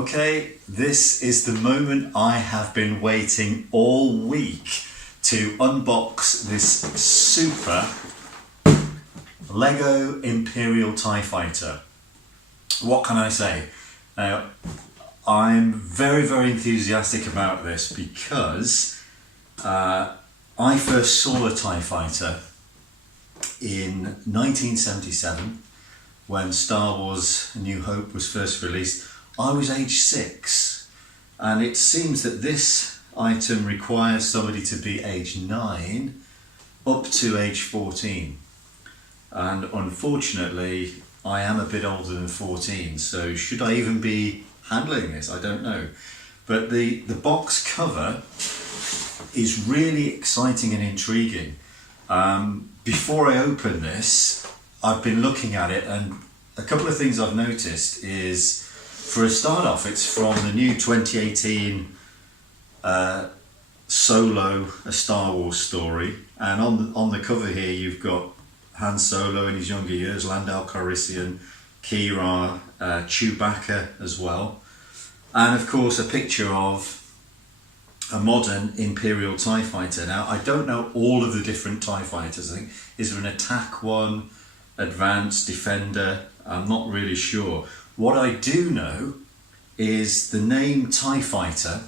Okay, this is the moment I have been waiting all week to unbox this super Lego Imperial TIE Fighter. What can I say? I'm very enthusiastic about this because I first saw a TIE Fighter in 1977 when Star Wars A New Hope was first released. I was age 6, and it seems that this item requires somebody to be age 9 up to age 14, and unfortunately I am a bit older than 14, so should I even be handling this? I don't know. But the box cover is really exciting and intriguing. Before I open this, I've been looking at it, and a couple of things I've noticed is, for a start off, it's from the new 2018 Solo, A Star Wars Story, and on the cover here you've got Han Solo in his younger years, Lando Calrissian, Kira, Chewbacca as well, and of course a picture of a modern Imperial TIE Fighter. Now, I don't know all of the different TIE Fighters. I think, is there an attack one, advanced, defender? I'm not really sure. What I do know is the name TIE Fighter,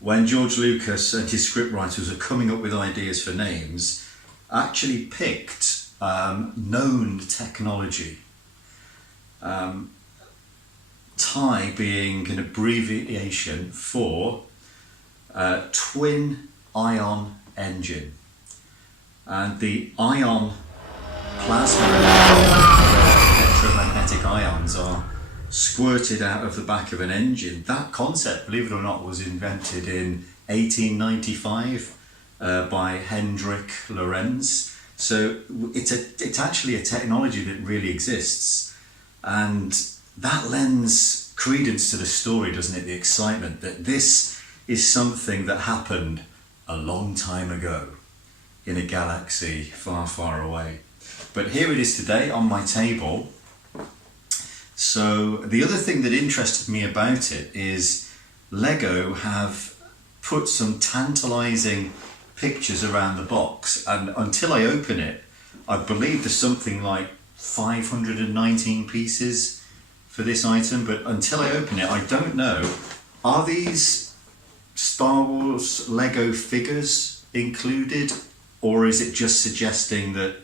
when George Lucas and his scriptwriters are coming up with ideas for names, actually picked known technology. TIE being an abbreviation for Twin Ion Engine. And the ion plasma electromagnetic ions are squirted out of the back of an engine. That concept, believe it or not, was invented in 1895 by Hendrik Lorentz. So it's actually a technology that really exists, and that lends credence to the story, doesn't it? The excitement that this is something that happened a long time ago in a galaxy far away. But here it is today on my table. So the other thing that interested me about it is Lego have put some tantalizing pictures around the box, and until I open it, I believe there's something like 519 pieces for this item, but until I open it, I don't know, are these Star Wars Lego figures included, or is it just suggesting that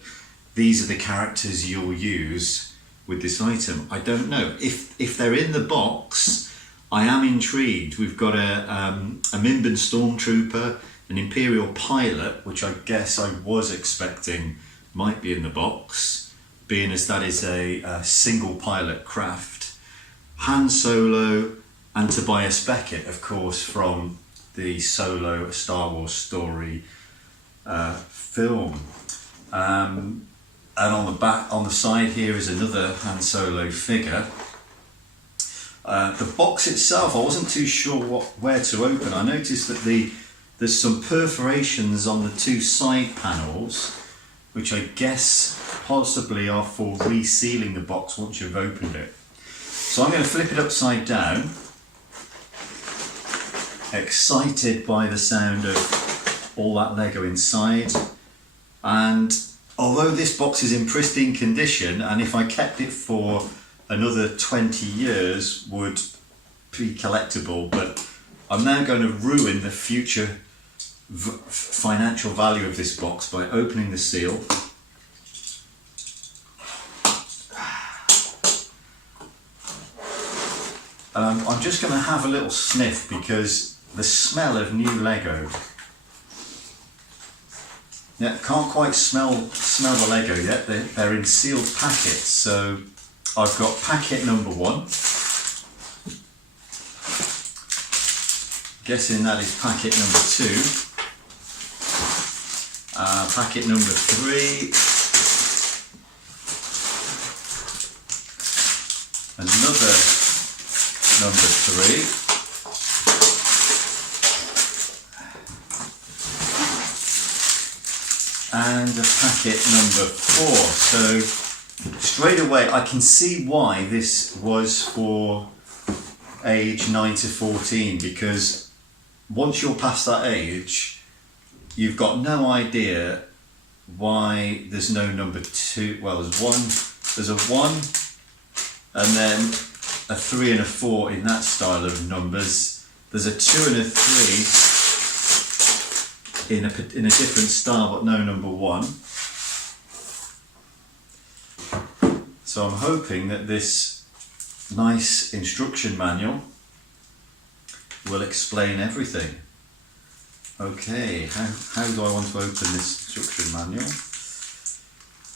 these are the characters you'll use with this item? I don't know. If they're in the box, I am intrigued. We've got a Mimban Stormtrooper, an Imperial pilot, which I guess I was expecting might be in the box, being as that is a single pilot craft. Han Solo and Tobias Beckett, of course, from the Solo, A Star Wars Story film. And on the side here is another Han Solo figure. The box itself, I wasn't too sure where to open. I noticed that there's some perforations on the two side panels, which I guess possibly are for resealing the box once you've opened it. So I'm going to flip it upside down, excited by the sound of all that Lego inside. And although this box is in pristine condition, and if I kept it for another 20 years would be collectible, but I'm now going to ruin the future financial value of this box by opening the seal. I'm just going to have a little sniff, because the smell of new Lego. Yeah, can't quite smell the Lego yet. They're in sealed packets. So I've got packet number 1. Guessing that is packet number 2. Packet number 3. Another number 3. And a packet number 4. So straight away I can see why this was for age 9 to 14, because once you're past that age, you've got no idea why there's no number 2. Well, there's a 1, and then a 3 and a 4 in that style of numbers. There's a 2 and a 3 in a different style, but no number 1. So I'm hoping that this nice instruction manual will explain everything. Okay, how do I want to open this instruction manual?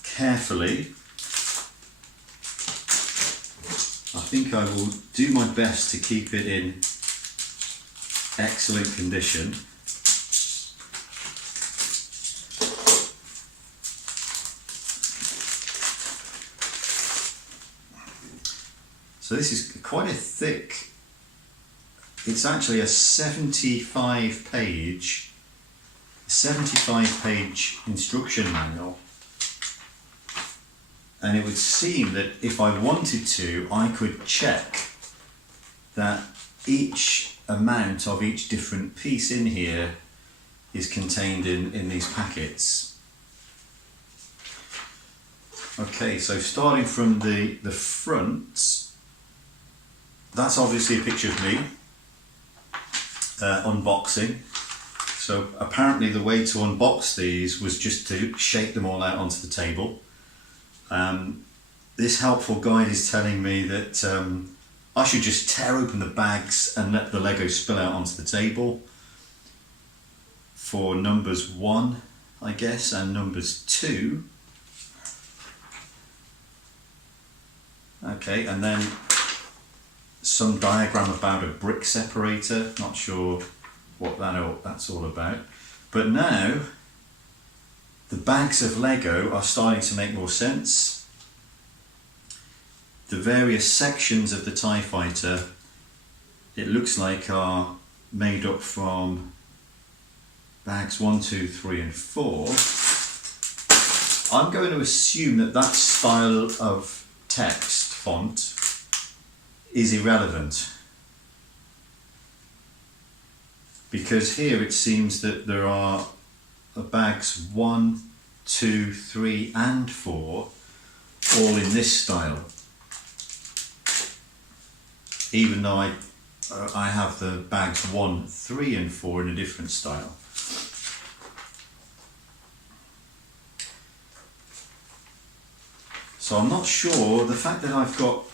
Carefully. I think I will do my best to keep it in excellent condition. So this is quite a thick, it's actually a 75 page instruction manual. And it would seem that if I wanted to, I could check that each amount of each different piece in here is contained in these packets. Okay, so starting from the front, that's obviously a picture of me unboxing. So apparently the way to unbox these was just to shake them all out onto the table. This helpful guide is telling me that I should just tear open the bags and let the Lego spill out onto the table for numbers 1, I guess, and numbers 2. Okay, and then some diagram about a brick separator. Not sure what that's all about. But now the bags of Lego are starting to make more sense. The various sections of the TIE Fighter, it looks like, are made up from bags 1, 2, 3 and 4. I'm going to assume that that style of text font is irrelevant, because here it seems that there are bags 1, 2, 3 and 4 all in this style, even though I have the bags 1, 3 and 4 in a different style. So I'm not sure, the fact that I've got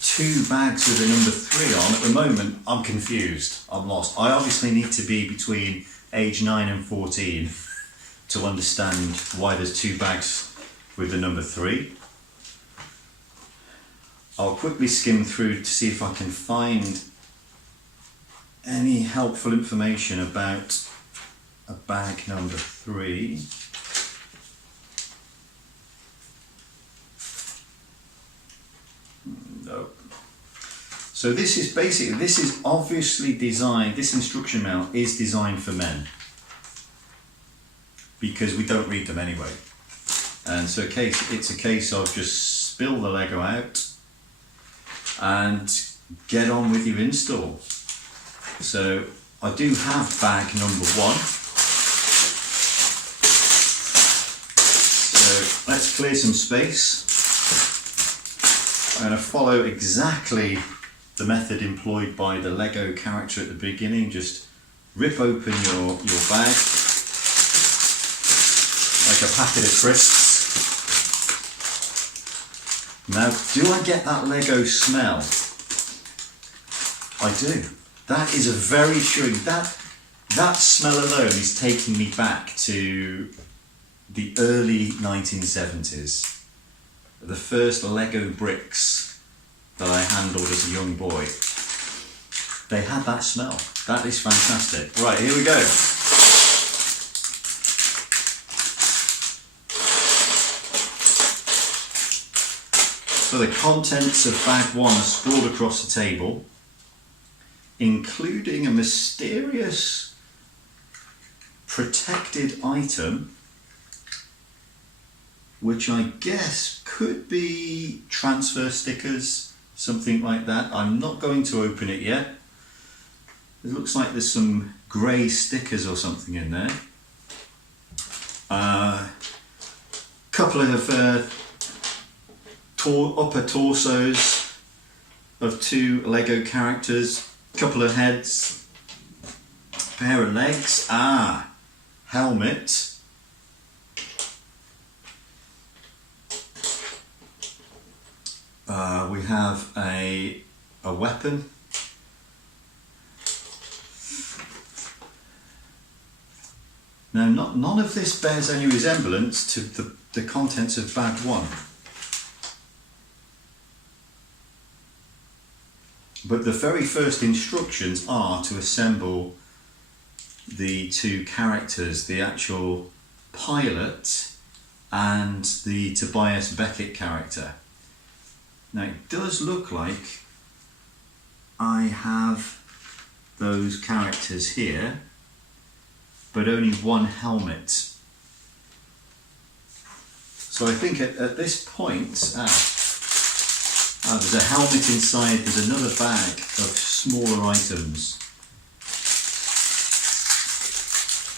2 bags with a number 3 on, at the moment I'm confused, I'm lost. I obviously need to be between age 9 and 14 to understand why there's 2 bags with the number 3. I'll quickly skim through to see if I can find any helpful information about a bag number 3. No. So this is obviously designed, this instruction manual is designed for men, because we don't read them anyway. And so it's a case of just spill the Lego out and get on with your install. So I do have bag number 1. So let's clear some space. I'm going to follow exactly the method employed by the Lego character at the beginning. Just rip open your bag like a packet of crisps. Now, do I get that Lego smell? I do. That is a very true, that smell alone is taking me back to the early 1970s. The first Lego bricks that I handled as a young boy. They had that smell. That is fantastic. Right, here we go. So the contents of bag 1 are sprawled across the table, including a mysterious protected item, which I guess could be transfer stickers something like that. I'm not going to open it yet. It looks like there's some grey stickers or something in there. Couple of upper torsos of 2 Lego characters, couple of heads, pair of legs, helmet, we have a weapon, now none of this bears any resemblance to the contents of bag 1. But the very first instructions are to assemble the 2 characters, the actual pilot and the Tobias Beckett character. Now it does look like I have those characters here, but only 1 helmet. So I think at this point, there's a helmet inside, there's another bag of smaller items.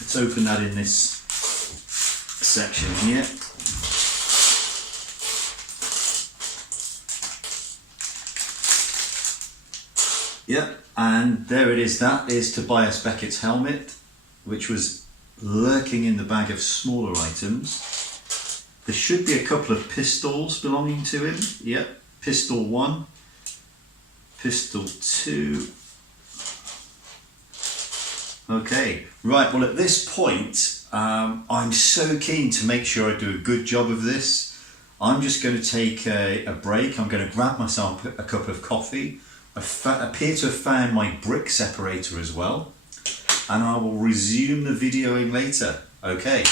Let's open that in this section here. Yep, and there it is. That is Tobias Beckett's helmet, which was lurking in the bag of smaller items. There should be a couple of pistols belonging to him. Yep. Pistol 1, Pistol 2. Okay, right, well at this point I'm so keen to make sure I do a good job of this. I'm just going to take a break. I'm going to grab myself a cup of coffee. I appear to have found my brick separator as well, and I will resume the videoing later. Okay.